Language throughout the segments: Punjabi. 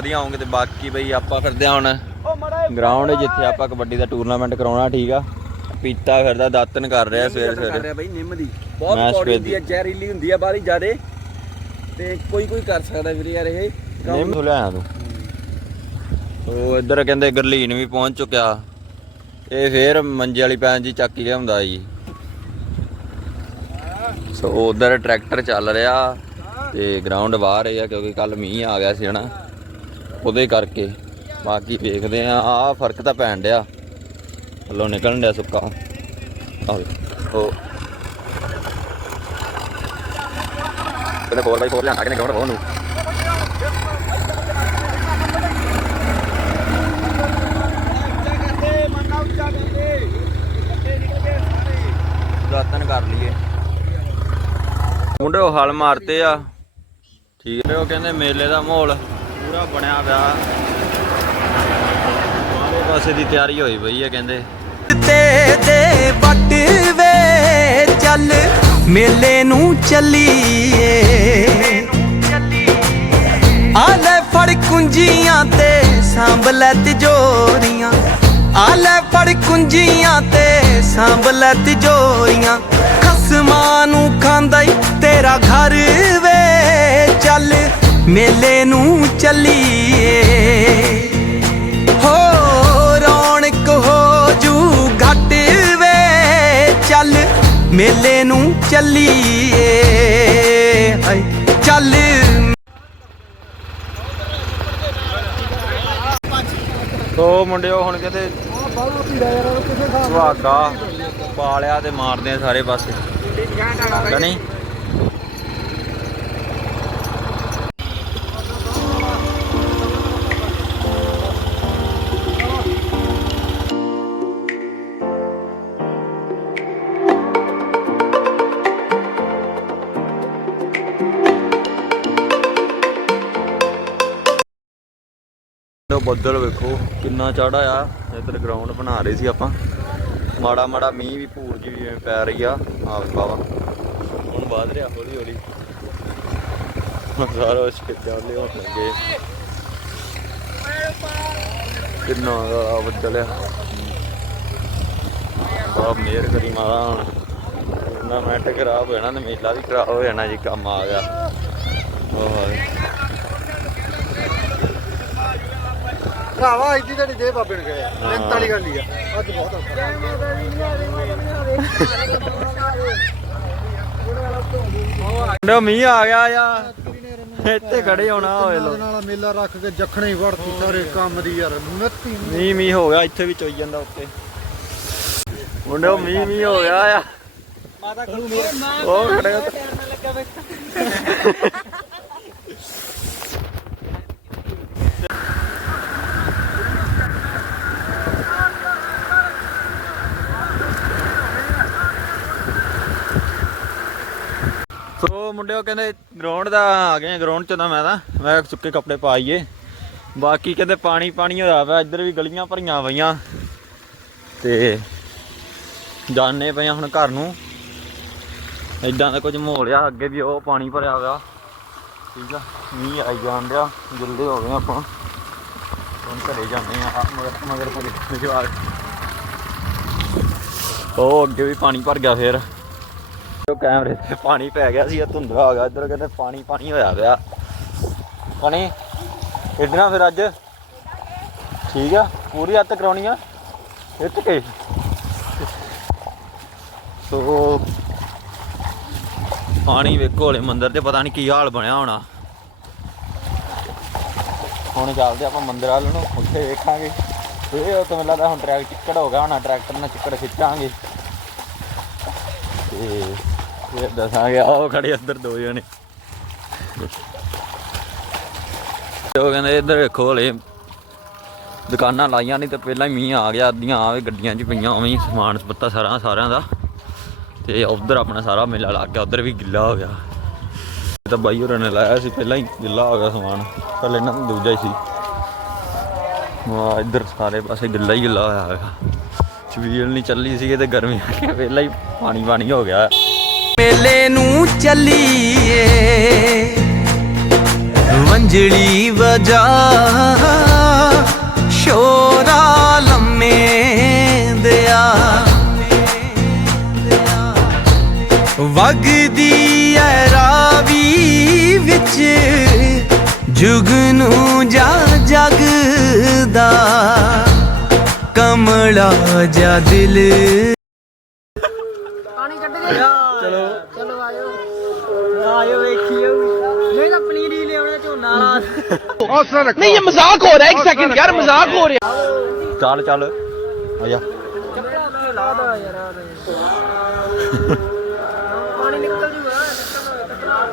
ਵਧੀਆ ਹੋਵੋਗੇ ਤੇ ਬਾਕੀ ਬਈ ਆਪਾਂ ਫਿਰਦੇ ਹਾਂ ਹੁਣ ਗਰਾਊਂਡ ਜਿੱਥੇ ਆਪਾਂ ਕਬੱਡੀ ਦਾ ਟੂਰਨਾਮੈਂਟ ਕਰਾਉਣਾ ਠੀਕ ਆ? ਪੀਤਾ ਫਿਰਦਾ ਦਾਤਨ ਕਰ ਰਿਹਾ ਸਵੇਰ ਕਰ ਸਵੇਰ। ਰਿਹਾ ਬਈ ਨਿੰਮ ਦੀ। ਮੈਂ ਬਹੁਤ ਕੌੜੀ ਸਵੇਰ ਹੁੰਦੀ ਹੈ ਜ਼ਹਿਰੀਲੀ ਹੁੰਦੀ ਹੈ ਬਾਹਲੀ ਜ਼ਿਆਦੇ। ਤੇ ਕੋਈ ਕੋਈ ਕਰ ਸਕਦਾ ਵੀਰੇ ਯਾਰ ਇਹ। ਕੰਮ ਨਿੰਮ ਤੋਂ ਲਿਆਇਆ ਤੂੰ। ਉਹ ਇੱਧਰ ਕਹਿੰਦੇ ਗਰਲੀਨ ਵੀ ਪਹੁੰਚ ਚੁੱਕਿਆ। ਇਹ ਫੇਰ ਮੰਜੇ ਵਾਲੀ ਪੈਨ ਜੀ ਚੱਕ ਹੀ ਲਿਆਉਂਦਾ ਜੀ। ਸੋ ਉਧਰ ਟਰੈਕਟਰ ਚੱਲ ਰਿਹਾ ਤੇ ਗਰਾਊਂਡ ਬਾਹਰ ਹੈ ਕਿਉਂਕਿ ਕੱਲ ਮੀਂਹ ਆ ਗਿਆ ਸੀ ਹਨਾ। ਉਹਦੇ ਕਰਕੇ। ਬਾਕੀ ਵੇਖਦੇ ਆ ਆ ਫ਼ਰਕ ਤਾਂ ਪੈਣ ਡਿਆ। ਹਲੋ ਨਿਕਲਣ ਡਿਆ ਸੁੱਕਾ। ਉਹ। ਕਹਿੰਦੇ 4x4 ਲਿਆਣਾ ਕਿਨੇ ਗਰਾਊਂਡ ਨੂੰ ਦਾਤਨ ਕਰ ਲਈਏ। ਮੁੰਡੇ ਉਹ ਹਲ ਮਾਰਤੇ ਆ। ਠੀਕ ਹੈ ਉਹ ਕਹਿੰਦੇ ਮੇਲੇ ਦਾ ਮਾਹੌਲ। ਪੂਰਾ ਬਣਿਆ ਪਿਆ। ਸਾਰੇ ਪਾਸੇ ਦੀ ਤਿਆਰੀ ਹੋਈ ਪਈ ਹੈ ਕਹਿੰਦੇ। ਤੇ ਦੇ ਵੱਟ ਵੇ ਚੱਲ, ਮੇਲੇ ਨੂੰ ਚੱਲੀਏ। ਆਲੇ ਫੜ ਕੁੰਜੀਆਂ ਤੇ ਸਾਂਭ ਲੈ ਤਿਜੋਰੀਆਂ। ਆ ਫੜ ਕੁੰਜੀਆਂ ਤੇ ਸਾਂਭ ਲੈ ਤਿਜੋਰੀਆਂ। ਖਸਮਾਂ ਨੂੰ ਖਾਂਦਾ ਈ ਤੇਰਾ ਘਰ ਵੇ ਚੱਲ। ਮੇਲੇ ਨੂੰ ਚੱਲੀਏ। ਹੋ ਰੌਣਕ ਹੋ ਜੂ ਘਟ ਵੇ। ਚੱਲ ਮੇਲੇ ਨੂੰ ਚੱਲੀਏ। ਚੱਲ। ਸੋ ਮੁੰਡਿਓ ਹੁਣ ਕਿਤੇ ਸੁਹਾਗਾ, ਪਾਲਿਆ ਤੇ ਮਾਰਦੇ ਆ ਸਾਰੇ ਪਾਸੇ। ਨਹੀਂ? ਲੋ ਬੱਦਲ ਵੇਖੋ, ਕਿੰਨਾ ਚੜਾ ਆ ਇੱਧਰ ਗਰਾਊਂਡ ਬਣਾ ਰਹੇ ਸੀ ਆਪਾਂ। ਮਾੜਾ ਮਾੜਾ ਮੀਂਹ ਵੀ ਭੂਰ ਜੀ ਜਿਵੇਂ ਪੈ ਰਹੀ ਆ। ਆਪ ਬਾਵਾ ਹੁਣ ਬਾਦ ਰਿਹਾ ਹੌਲੀ ਹੌਲੀ। ਹੁਣ ਸਾਰਾ ਸਕਿੱਟਾਂ ਦੇ ਹੋਣ ਲੱਗੇ। ਕਿੰਨਾ ਬੱਦਲ ਆ। ਬਹੁਤ ਮਿਹਰ ਕਰੀ ਮਾਰਾ ਹੁਣ। ਨਾ ਮੈਟ ਖਰਾਬ ਹੋ ਜਾਣਾ ਤੇ ਮੇਲਾ ਵੀ ਖਰਾਬ ਹੋ ਜਾਣਾ ਜੀ, ਕੰਮ ਆ ਗਿਆ। ਉਹ ਭਰਾਵਾ ਇੱਦੀ ਤੁਹਾਡੀ ਦੇ ਬਾਬੇ ਨੂੰ ਗਏ ਹਾਂ। ਮਿਹਨਤ ਵਾਲੀ ਗੱਲ ਹੀ ਆ। ਅੱਜ ਬਹੁਤ ਔਖਾ। ਮੁੰਡੇ ਮੀਂਹ ਆ ਗਿਆ ਆ। ਇੱਥੇ ਖੜੇ ਹੋਣਾ ਹੋਏ ਲੋ ਨਾਲ ਮੇਲਾ ਰੱਖ ਕੇ ਜਖਣੇ ਹੀ ਵੜਤੀ ਸਾਰੇ ਕੰਮ ਦੀ ਯਾਰ ਮਿੱਤੀ ਮੀਂਹ ਮੀਂਹ ਹੋ ਗਿਆ ਇੱਥੇ ਵੀ ਚੋਈ ਜਾਂਦਾ ਉੱਤੇ। ਮੁੰਡੇ ਮੀਂਹ ਮੀਂਹ ਹੋ ਗਿਆ ਆ। ਮਾਤਾ ਕਰੂ ਮੇਰੇ ਉਹ ਖੜੇ ਹੋ। ਸੋ ਮੁੰਡਿਓ ਕਹਿੰਦੇ ਗਰਾਊਂਡ ਦਾ ਆ ਗਏ ਗਰਾਊਂਡ ਚ ਤਾਂ ਮੈਂ ਤਾਂ, ਮੈਂ ਸੁੱਕੇ ਕੱਪੜੇ ਪਾਈਏ ਬਾਕੀ ਕਹਿੰਦੇ ਪਾਣੀ ਪਾਣੀ ਹੋਇਆ ਪਿਆ, ਇੱਧਰ ਵੀ ਗਲੀਆਂ ਭਰੀਆਂ ਪਈਆਂ। ਤੇ ਜਾਣੇ ਪਏ ਹੁਣ ਘਰ ਨੂੰ। ਇਦਾਂ ਦਾ ਕੁਝ ਮਾਹੌਲ ਆ, ਅੱਗੇ ਵੀ ਉਹ ਪਾਣੀ ਭਰਿਆ ਹੋਇਆ। ਠੀਕ ਆ, ਮੀਂਹ ਆਈ ਜਾਣ ਡਿਆ ਜਲਦੀ ਹੋ ਗਏ ਆਪਾਂ। ਹੁਣ ਘਰੇ ਜਾਂਦੇ ਆ ਮਗਰ ਮਗਰ ਭਰੇ ਜਵਾਕ। ਉਹ ਅੱਗੇ ਵੀ ਪਾਣੀ ਭਰ ਗਿਆ ਫੇਰ। ਉਹ ਕੈਮਰੇ ਤੇ ਪਾਣੀ ਪੈ ਗਿਆ ਸੀ, ਇਹ ਧੁੰਦਲਾ ਹੋ ਗਿਆ, ਇੱਧਰ ਕਹਿੰਦੇ ਪਾਣੀ ਪਾਣੀ ਹੋਇਆ ਪਿਆ। ਪਾਣੀ? ਖੇਡਣਾ ਫਿਰ ਅੱਜ? ਠੀਕ ਆ, ਪੂਰੀ ਹੱਤ ਕਰਾਉਣੀ ਆ? ਇੱਥੇ ਕੇ? ਸੋ, ਪਾਣੀ ਵੇਖੋ ਹਲੇ ਮੰਦਿਰ ਤੇ ਪਤਾ ਨਹੀਂ ਕੀ ਹਾਲ ਬਣਿਆ ਹੋਣਾ। ਹੁਣ ਚੱਲਦੇ ਆਪਾਂ ਮੰਦਿਰ ਵੱਲ ਨੂੰ, ਉੱਥੇ ਵੇਖਾਂਗੇ। ਇਹ ਉਹ ਤਾਂ ਮੈਨੂੰ ਲੱਗਦਾ ਹੁਣ ਟਰੈਕ ਚਿੱਕੜ ਹੋ ਗਿਆ ਹੋਣਾ, ਟਰੈਕਟਰ ਨਾਲ ਚਿੱਕੜ ਖਿੱਚਾਂਗੇ। ਤੇ ਫਿਰ ਦੱਸਾਂਗੇ ਆਓ ਖੜੇ ਅੰਦਰ ਦੋ ਜਣੇ। ਉਹ ਕਹਿੰਦੇ, ਇੱਧਰ ਵੇਖੋ ਹਲੇ। ਦੁਕਾਨਾਂ ਲਾਈਆਂ ਨਹੀਂ ਤੇ ਪਹਿਲਾਂ ਹੀ ਮੀਂਹ ਆ ਗਿਆ, ਅੱਧੀਆਂ ਆਵੇ ਗੱਡੀਆਂ 'ਚ ਪਈਆਂ, ਉਵੇਂ ਸਮਾਨ ਪੱਤਾ ਸਾਰਾ, ਸਾਰਿਆਂ ਦਾ। ਤੇ ਉਧਰ ਆਪਣਾ ਸਾਰਾ ਮੇਲਾ ਲੱਗ ਗਿਆ, ਉਧਰ ਵੀ ਗਿੱਲਾ ਹੋ ਗਿਆ। ਤਾਂ ਬਾਈ ਹੋਰਾਂ ਨੇ ਲਾਇਆ ਸੀ, ਪਹਿਲਾਂ ਹੀ ਗਿੱਲਾ ਹੋ ਗਿਆ ਸਮਾਨ। ਪਹਿਲੇ ਇਹਨਾਂ ਦਾ ਦੂਜਾ ਹੀ ਸੀ। ਵਾਹ, ਇੱਧਰ ਸਾਰੇ ਪਾਸੇ ਗਿੱਲਾ ਹੀ ਗਿੱਲਾ ਹੋਇਆ ਹੈਗਾ ਚਵੀਲ ਨਹੀਂ ਚੱਲੀ ਸੀ ਤੇ ਗਰਮੀ ਆ ਗਈ, ਪਹਿਲਾਂ ਹੀ ਪਾਣੀ ਪਾਣੀ ਹੋ ਗਿਆ। ਮੇਲੇ ਨੂੰ ਚੱਲੀਏ। ਵੰਜਲੀ ਵਜਾ ਸ਼ੋਰਾ ਲੰਮੇ ਦਿਆ। ਵਗਦੀ ਐ ਰਾਵੀ ਵਿੱਚ, ਜੁਗ ਨੂੰ ਜਾ ਜਗਦਾ ਕਮਲਾ ਜਾ ਦਿਲ। ਚਲੋ ਆਇਓ ਵਾਲਾ ਹੌਸਲਾ ਰੱਖੋ नहीं ये मजाक हो रहा है एक सेकंड यार मजाक हो रहा है ਚੱਲ ਚੱਲ ਆ ਜਾ ਚੱਪਲਾਂ ਮੈਨੂੰ ਲਾ ਦੋ ਯਾਰ ਆ ਦੇ। ਪਾਣੀ ਨਿਕਲ ਜੂਗਾ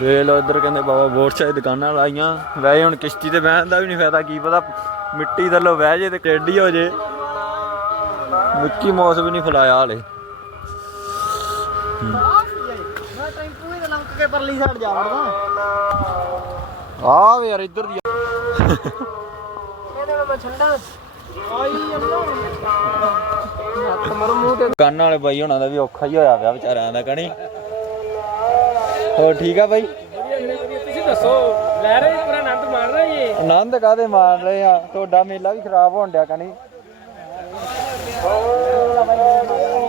ਵੇ ਲੋ ਇੱਧਰ ਕਹਿੰਦੇ ਬਾਬਾ ਬੋਟ ਚਾਹੀ ਦੁਕਾਨਾਂ ਲਾਈਆਂ ਵੈਸੇ ਹੁਣ ਕਿਸ਼ਤੀ ਤੇ ਬਹਿਣ ਦਾ ਵੀ ਨਹੀਂ ਫਾਇਦਾ ਕੀ ਪਤਾ ਮਿੱਟੀ ਥੱਲੋਂ ਵਹਿ ਜੇ ਤੇ ਟੇਢੀ ਹੋ ਜੇ ਮਿੱਕੀ ਮੌਸ ਵੀ ਨਹੀਂ ਫਲਾਇਆ ਹਲੇ ਪਰਲੀ ਸਾਈਡ ਜਾ ਵੜਦਾ। ਆ ਵੇ ਯਾਰ ਇੱਧਰ ਦੀ ਇਹਦੇ ਨਾਲ ਮੈਂ ਛੰਡਾ ਆਈ ਜਾਂਦਾ ਹੱਥ ਮਰੂ ਮੂੰਹ ਤੇ। ਦੁਕਾਨਾਂ ਵਾਲੇ ਬਾਈ ਹੋਣਾ ਦਾ ਵੀ ਔਖਾ ਹੀ ਹੋਇਆ ਪਿਆ ਵਿਚਾਰਿਆਂ ਦਾ ਕਣੀ। ਹੋਰ ਠੀਕ ਆ ਬਾਈ? ਤੁਸੀਂ ਦੱਸੋ ਲੈ ਰਹੇ ਪੂਰਾ ਆਨੰਦ ਮਾਰ ਰਹੇ ਜੀ ਆਨੰਦ ਕਾਦੇ ਮਾਰ ਰਹੇ ਆ? ਤੁਹਾਡਾ ਮੇਲਾ ਵੀ ਖਰਾਬ ਹੋਣ ਡਿਆ ਕਣੀ।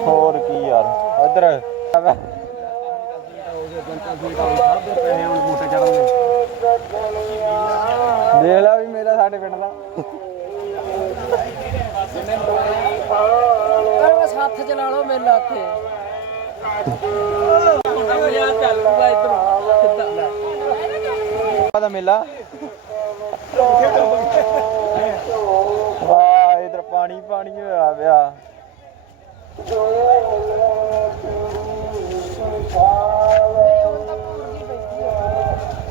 ਹੋਰ ਕੀ ਯਾਰ ਇੱਧਰ ਦੇਖ ਲੈ ਵੀ ਮੇਰਾ ਸਾਡੇ ਪਿੰਡ ਦਾ। ਬਸ ਹੱਥ ਚਲਾ ਲਓ ਮੇਲਾ ਇੱਥੇ ਯਾਰ ਚੱਲੂਗਾ ਇੱਧਰ। ਸਿੱਧਾ ਦਾ ਮੇਲਾ। ਵਾਹ ਇਧਰ ਪਾਣੀ ਪਾਣੀ ਹੋਇਆ ਪਿਆ।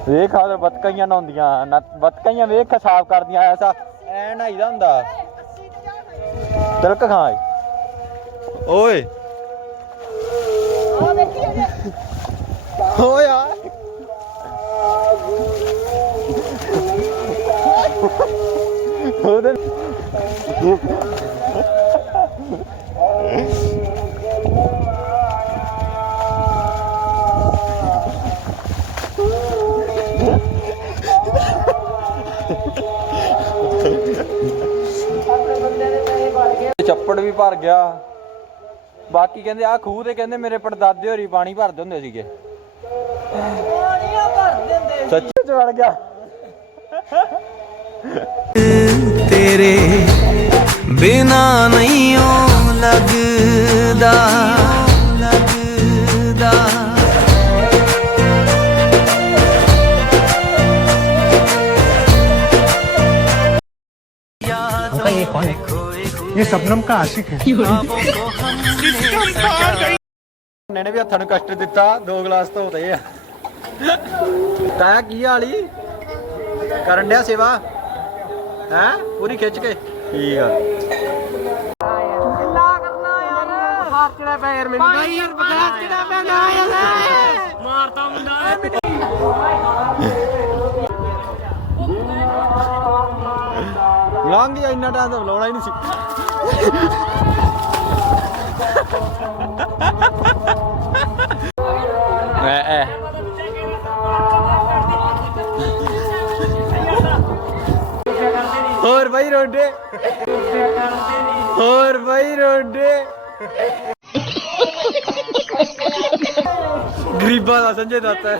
ਵੇਖ ਆ ਬਤਕਈਆਂ ਨਹਾਉਂਦੀਆਂ ਨਾ ਬਤਕਈਆਂ ਵੇਖ ਸਾਫ਼ ਕਰਦੀਆਂ ਐਸਾ ਐ ਨਹਾਈਦਾ ਹੁੰਦਾ। ਤਿਲਕ ਖਾਂ ਓਏ। ਓ ਯਾਰ ਉਹਦੇ ਚੱਪੜ ਵੀ ਭਰ ਗਿਆ। ਬਾਕੀ ਕਹਿੰਦੇ ਆ ਖੂਹ ਤੇ ਕਹਿੰਦੇ ਮੇਰੇ ਪੜਦਾਦੇ ਹੋਰੀ ਪਾਣੀ ਭਰਦੇ ਹੁੰਦੇ ਸੀਗੇ। ਸੱਚੇ ਚ ਵੜ ਗਿਆ। ਤੇਰੇ ਬਿਨਾ ਨਹੀਂ ਓ ਲੱਗਦਾ। ਲੱਗਦਾ ये शबनम का आशिक है ਨੇ ਵੀ ਹੱਥਾਂ ਨੂੰ ਕਸ਼ਟ ਦਿੱਤਾ ਦੋ ਗਲਾਸ ਧੋਤੇ ਆ ਤਾਂ ਕੀ ਹਾਲੀ ਕਰਨ ਡਿਆ ਸੇਵਾ ਹੈ ਪੂਰੀ ਖਿੱਚ ਕੇ ਠੀਕ ਆ ਲਾ ਕਰਨਾ ਯਾਰ ਹਾਰ ਚੜਾ ਪਿਆ ਯਾਰ ਮੈਨੂੰ ਭਾਈ ਯਾਰ ਬਗਾਸ ਚੜਾ ਪਿਆ ਨਾ ਯਾਰ ਮਾਰਦਾ ਮੁੰਡਾ ਲੰਘ ਜਾ ਇੰਨਾ ਟਾਈਮ ਤਾਂ ਬੁਲਾਉਣਾ ਹੀ ਨਹੀਂ ਸੀ ਹੋਰ ਬਾਈ ਰੋਡੇ ਹੋਰ ਬਾਈ ਰੋਡੇ ਗਰੀਬਾਂ ਦਾ ਸੰਜੇ ਦੱਤ ਹੈ।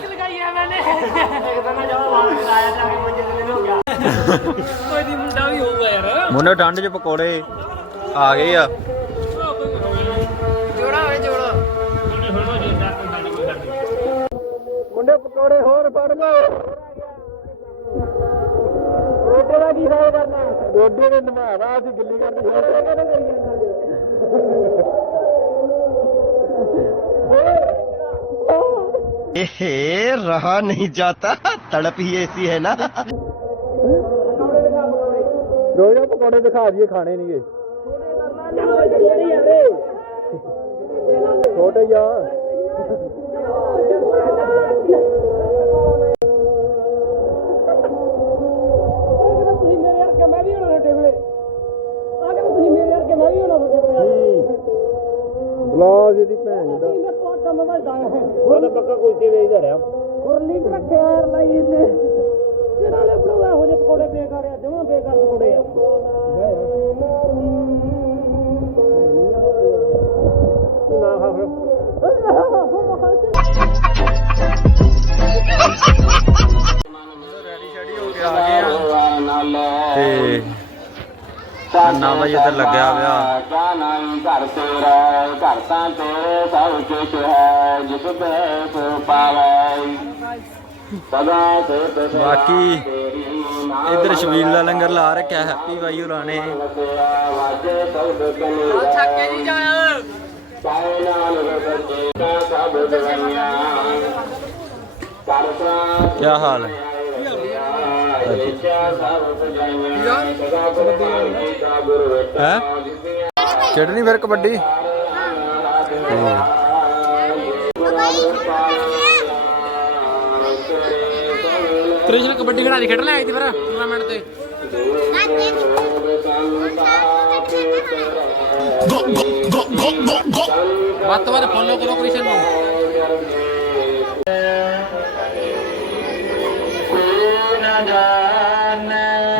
ਕੋਈ ਦੀ ਮੁੰਡਾ ਵੀ ਹੋਊਗਾ ਯਾਰ। ਮੁੰਡੇ ਠੰਡ 'ਚ ਪਕੌੜੇ। ਆ ਗਏ ਆ। ਜੋੜਾ ਹੋਏ ਜੋੜਾ। ਮੁੰਡੇ ਪਕੌੜੇ ਹੋਰ ਫੜ ਲਓ। ਰੋਟੀ ਦਾ ਕੀ ਹਾਲ ਕਰਨਾ? ਰੋਟੀ ਦੇ ਨਿਭਾਵਾ ਅਸੀਂ ਗਿੱਲੀ ਕਰਨੀ ਹੋਰ ਇਹ ਰਹਾ ਨਹੀਂ ਜਾਤਾ। ਤੜਪ ਹੀ ਐਸੀ ਹੈ ਨਾ। ਰੋਜ਼ ਪਕੌੜੇ ਦਿਖਾ ਦਈਏ ਖਾਣੇ ਨਹੀਂਗੇ ਛੋਟੇ ਜਾ। ਲਾਜ ਇਹਦੀ ਭੈਣ ਦਾ। ਮੈਂ ਕੋਟ ਕੰਮ ਵੱਡਾ ਹੈ ਉਹਦਾ ਪੱਕਾ ਕੁਲਚੇ ਵੇਚਦਾ ਰਿਹਾ। ਕੁਰਲੀ ਰੱਖਿਆ ਯਾਰ ਲਈ ਇਹਨੇ। ਕਿਹੜਾ ਲੈ ਬਣਾਉਂਦਾ? ਹੋ ਜੇ ਪਕੌੜੇ ਬੇਕਾਰ ਆ ਜਮਾਂ ਬੇਕਾਰ ਪਕੌੜੇ ਆ। ਤੇ ਨਾ ਵਜੇ ਇੱਧਰ ਲੱਗਿਆ ਹੋਇਆ। ਘਰ ਤੇਰਾ ਘਰ ਤਾਂ ਤੇਰੇ ਸਭ ਕੁਛ ਹੈ ਜਿਸ ਤੇ ਸੋ ਪਾਵੇ ਸਦਾ ਸੇ ਬਾਕੀ ਇੱਧਰ ਸ਼ਬੀਲ ਦਾ ਲੰਗਰ ਲਾ ਰੱਖਿਆ, ਹੈਪੀ ਬਾਈ ਹੋਰਾਂ ਨੇ ਵਾਜੇ ਸਭ ਕਨੇ ਛੱਕੇ ਜੀ ਜਾਇਆ। ਪਾਏ ਨਾਲ ਸੱਚੇ ਦਾ ਸਭ ਦਵਾਈਆਂ ਕਰਤਾ ਕੀ ਹਾਲ ਹੈ? ਹੈ? ਚੜਨੀ ਫਿਰ ਕਬੱਡੀ? ਕ੍ਰਿਸ਼ਨ ਕਬੱਡੀ ਖਿਡਾਰੀ ਖੇਡਣ ਆਈ ਸੀ ਫਿਰ ਟੂਰਨਾਮੈਂਟ ਤੇ। ਵੱਧ ਤੋਂ ਵੱਧ ਫੋਲੋ ਕਰੋ ਕ੍ਰਿਸ਼ਨ ਨੂੰ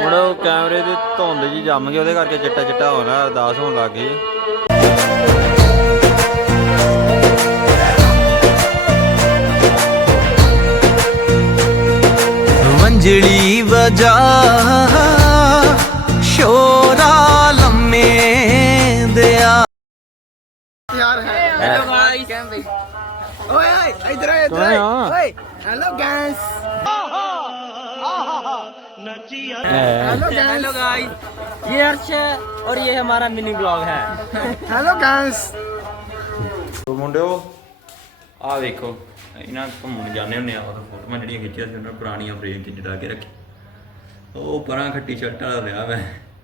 ਹੁਣ ਉਹ ਕੈਮਰੇ ਦੀ ਧੁੰਦ ਜੀ ਜੰਮ ਗਈ ਉਹਦੇ ਕਰਕੇ ਚਿੱਟਾ ਚਿੱਟਾ ਹੋਣਾ ਅਰਦਾਸ ਹੋਣ ਲੱਗ ਗਈ। ਵੰਜਲੀ ਵਜਾ ਸ਼ੋਰਾ ਓਏ ਇਧਰ ਆ ਕੌਣ ਆ ਓਏ hello guys hello hello guys ये अर्श है और ये हमारा मिनी ब्लॉग है ਹੈਲੋ ਗਾਇਸ ਤੋ ਮੁੰਡਿਓ ਆ ਵੇਖੋ ਇਹਨਾਂ ਘੁੰਮਣ ਜਾਂਦੇ ਹੁੰਦੇ ਆ ਉਹ ਫੋਟੋਆਂ ਜਿਹੜੀਆਂ ਖਿੱਚੀਆਂ ਸੀ ਉਹਨਾਂ ਪੁਰਾਣੀਆਂ ਫਰੇਮ 'ਚ ਜੜਾ ਕੇ ਰੱਖੀ ਉਹ ਪਰਾਂ ਖੱਟੀ ਸ਼ਰਟ ਵਾਲਾ ਰਿਹਾ ਵੈ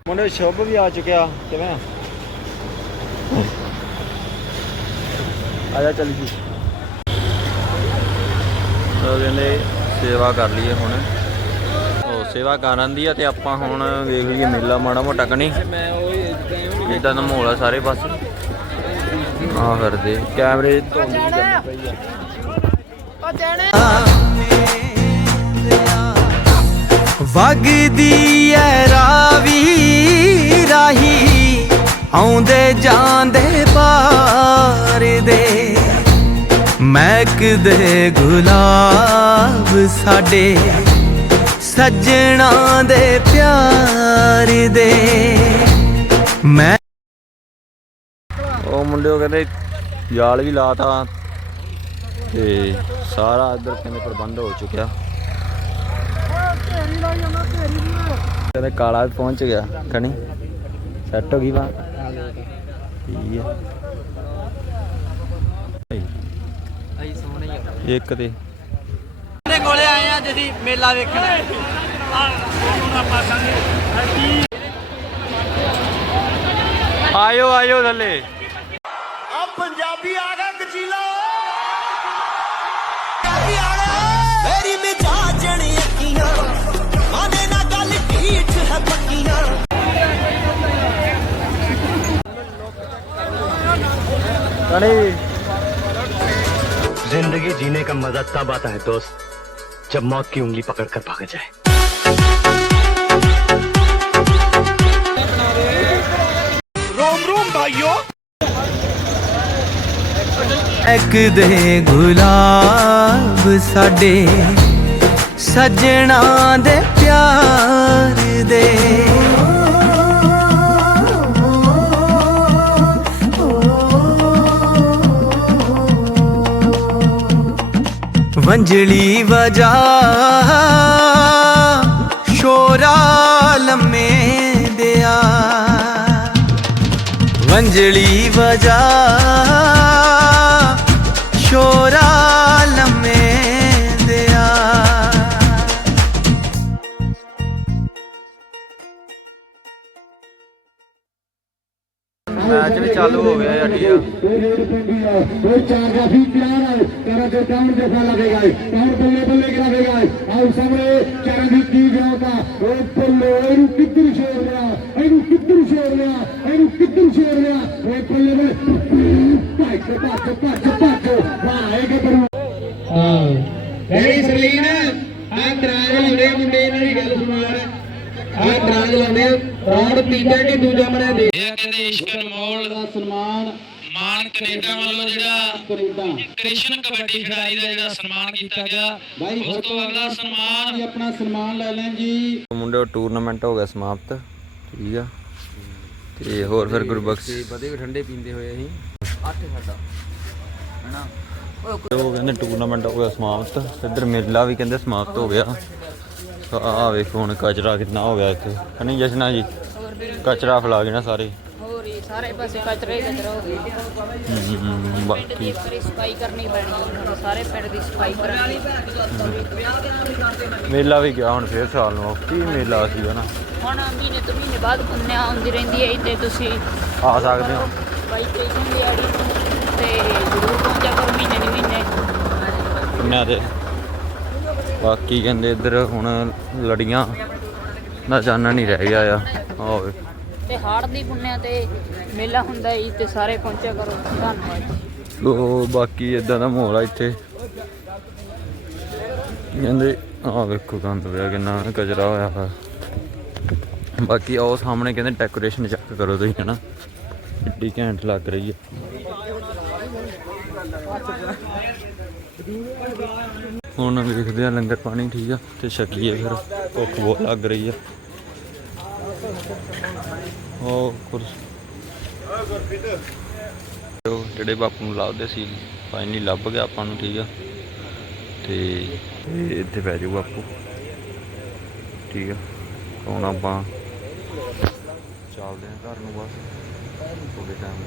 ਮੁੰਡੇ ਸ਼ੁਭ ਵੀ ਆ ਚੁੱਕਿਆ ਕਿਵੇਂ ਆ ਆ ਜਾ ਚੱਲ ਜੀ ਉਹ ਕਹਿੰਦੇ ਸੇਵਾ ਕਰ ਲਈਏ ਹੁਣ। ਉਹ ਸੇਵਾ ਕਰਨ ਦੀ ਆ ਤੇ ਆਪਾਂ ਹੁਣ ਵੇਖ ਲਈਏ ਮੇਲਾ ਮਾੜਾ ਮੋਟਾ ਕਣੀ ਇਦਾਂ ਦਾ ਮਾਹੌਲ ਆ ਸਾਰੇ ਪਾਸੇ। ਆ ਫਿਰਦੇ ਕੈਮਰੇ ਚੱਲ ਪਈ ਆ। ਵਗਦੀ ਐ ਰਾਵੀ ਰਾਹੀ ਆਉਂਦੇ ਜਾਂਦੇ ਪਾਰ ਦੇ। ਮਹਿਕਦੇ ਗੁਲਾਬ ਸਾਡੇ ਸੱਜਣਾ ਦੇ ਪਿਆਰ ਦੇ। ਮੈਂ ਉਹ ਮੁੰਡੇ ਕਹਿੰਦੇ ਜਾਲ ਵੀ ਲਾਤਾ ਤੇ ਸਾਰਾ ਇੱਧਰ ਕਹਿੰਦੇ ਪ੍ਰਬੰਧ ਹੋ ਚੁੱਕਿਆ। ਕਹਿੰਦੇ ਕਾਲਾ ਵੀ ਪਹੁੰਚ ਗਿਆ। ਕਣੀ ਸੈੱਟ ਹੋ ਗਈ ਬਾਤ ਠੀਕ ਹੈ। ਇੱਕ ਤੇ। ਦੇ ਕੋਲੇ ਆਏ ਆ ਜਿਹਦੀ ਮੇਲਾ ਵੇਖਣ। ਆਇਓ ਆਇਓ ਥੱਲੇ। ਮੇਰੀ ਮਿਜਾਜਣ ਅੱਖੀਆਂ। ਮਾਨੇ ਨਾ ਗੱਲ ਢੀਠ ਹੈ ਪੱਕੀਆਂ। ਕਣੀ जिंदगी जीने का मजा तब आता है दोस्त जब मौत की उंगली पकड़कर भागा जाए ਇੱਕ ਦੇ ਗੁਲਾਬ ਸਾਡੇ ਸੱਜਣਾ ਦੇ ਪਿਆਰ ਦੇ ਮੰਜਲੀ ਵਜਾ ਸ਼ੋਰਾ ਲੰਮੇ ਦਿਆ। ਮੰਜਲੀ ਵਜਾ ਕਿੱਧਰ ਛੇੜ ਲਿਆ ਇਹਨੂੰ ਕਿੱਧਰ ਛੇੜ ਲਿਆ ਇਹਨੂੰ ਕਿੱਧਰ ਛੇੜ ਲਿਆ ਉਹ ਬੱਲੇ ਬੱਲੇ ਭੱਜ ਭੱਜ ਭੱਜ ਭੱਜ ਵਾਹ ਗੱਭਰੂ ਹਾਂ। ਨਹੀਂ, ਸਰਲੀਨ ਆ ਤਰਾਜ ਲਾਉਂਦੇ ਮੁੰਡੇ, ਇਹਨਾਂ ਦੀ ਗੱਲ ਸੁਣਾ। ਯਾਰ ਆ ਤਰਾਜ ਲਾਉਂਦੇ ਆ। ਰੌਣ ਤੀਜਾ ਕਿ ਦੂਜਾ ਬਣਿਆ ਦੇ ਇਹ ਕਹਿੰਦੇ ਇਸ਼ਕ ਅਨਮੋਲ ਦਾ ਸਨਮਾਨ ਮਾਨ ਕੈਨੇਡਾ ਵੱਲੋਂ ਜਿਹੜਾ ਕੈਨੇਡਾ ਕ੍ਰਿਸ਼ਨ ਕਬੱਡੀ ਖਿਡਾਰੀ ਦਾ ਜਿਹੜਾ ਸਨਮਾਨ ਕੀਤਾ ਗਿਆ। ਬਾਈ ਉਸ ਤੋਂ ਅਗਲਾ ਸਨਮਾਨ ਜੀ ਆਪਣਾ ਸਨਮਾਨ ਲੈ ਲੈਣ ਜੀ। ਮੁੰਡਿਓ ਟੂਰਨਾਮੈਂਟ ਹੋ ਗਿਆ ਸਮਾਪਤ। ਠੀਕ ਆ। ਤੇ ਹੋਰ ਫਿਰ ਗੁਰਬਖਸ਼ ਵਧੇ ਠੰਡੇ ਪੀਂਦੇ ਹੋਏ ਅਸੀਂ। ਅੱਠ ਸਾਡਾ। ਹੈਨਾ? ਉਹ ਕਹਿੰਦੇ ਟੂਰਨਾਮੈਂਟ ਹੋ ਗਿਆ ਸਮਾਪਤ। ਇੱਧਰ ਮੇਲਾ ਵੀ ਕਹਿੰਦੇ ਸਮਾਪਤ ਹੋ ਗਿਆ। ਆ ਵੇਖੋ ਹੁਣ ਕਚਰਾ ਕਿੰਨਾ ਹੋ ਗਿਆ ਇੱਥੇ। ਹਨੀ ਜਸ਼ਨਾ ਜੀ ਕਚਰਾ ਫੈਲਾ ਗਏ ਨਾ ਸਾਰੇ। ਹੋਰ ਹੀ ਸਾਰੇ ਪਾਸੇ ਕਚਰਾ ਹੀ ਕਚਰਾ ਹੋ ਗਿਆ ਹਮ, ਪਿੰਡ ਦੀ ਬਾਕੀ ਇੱਕ ਵਾਰੀ ਸਫ਼ਾਈ ਕਰਨੀ ਪੈਣੀ ਹੈ ਹੁਣ ਸਾਰੇ ਪਿੰਡ ਦੀ ਸਫ਼ਾਈ ਕਰਾਂਗੇ। ਮੇਲਾ ਵੀ ਗਿਆ ਹੁਣ ਫੇਰ ਸਾਲ ਨੂੰ ਕੀ ਮੇਲਾ ਸੀਗਾ ਨਾ ਹੁਣ ਮਹੀਨੇ ਤੋਂ ਮਹੀਨੇ ਬਾਅਦ ਪੁੰਨਿਆ ਆਉਂਦੀ ਰਹਿੰਦੀ ਹੈ ਤੇ ਤੁਸੀਂ। ਆ ਸਕਦੇ ਹੋ। ਬਾਈ ਤਰੀਕ ਨੂੰ ਦਿਹਾੜੀ ਤੇ ਜ਼ਰੂਰ ਪਹੁੰਚਿਆ ਕਰੋ ਮਹੀਨੇ ਦੀ ਮਹੀਨੇ। ਪੁੰਨਿਆ ਦੇ ਬਾਕੀ ਕਹਿੰਦੇ ਇੱਧਰ ਹੁਣ ਲੜੀਆਂ ਦਾ ਜਾਣਾ ਨਹੀਂ ਰਹਿ ਗਿਆ ਆ ਹੋਵੇ ਤੇ ਹਾੜ ਦੀ ਪੁੰਨਿਆ ਤੇ ਮੇਲਾ ਹੁੰਦਾ ਹੀ ਤੇ ਸਾਰੇ ਪਹੁੰਚਿਆ ਕਰੋ। ਧੰਨਵਾਦ ਜੀ। ਸੋ ਬਾਕੀ ਇਦਾਂ ਦਾ ਮਾਹੌਲ ਆ ਇੱਥੇ। ਕਹਿੰਦੇ, ਆਹ ਵੇਖੋ ਗੰਦ ਪਿਆ, ਕਿੰਨਾ ਕਚਰਾ ਹੋਇਆ ਵਾ ਬਾਕੀ ਉਹ ਸਾਹਮਣੇ ਕਹਿੰਦੇ ਡੈਕੋਰੇਸ਼ਨ ਚੈੱਕ ਕਰੋ ਤੁਸੀਂ, ਹਨਾ। ਕਿੱਡੀ ਘੈਂਟ ਲੱਗ ਰਹੀ ਹੈ ਹੁਣ ਵੇਖਦੇ ਆ ਲੰਗਰ ਪਾਣੀ ਠੀਕ ਆ, ਤੇ ਛਕੀਏ ਫਿਰ। ਭੁੱਖ ਬਹੁਤ ਲੱਗ ਰਹੀ ਆ। ਉਹ ਕੁਰਸ ਉਹ ਜਿਹੜੇ ਬਾਪੂ ਨੂੰ ਲੱਭਦੇ ਸੀ ਫਾਈਨਲੀ ਲੱਭ ਗਿਆ ਆਪਾਂ ਨੂੰ, ਠੀਕ ਆ। ਤੇ ਇੱਥੇ ਪੈ ਜਾਊ ਬਾਪੂ। ਠੀਕ ਆ। ਹੁਣ ਆਪਾਂ ਚੱਲਦੇ ਆ ਘਰ ਨੂੰ ਬਸ। ਥੋੜੇ ਟਾਈਮ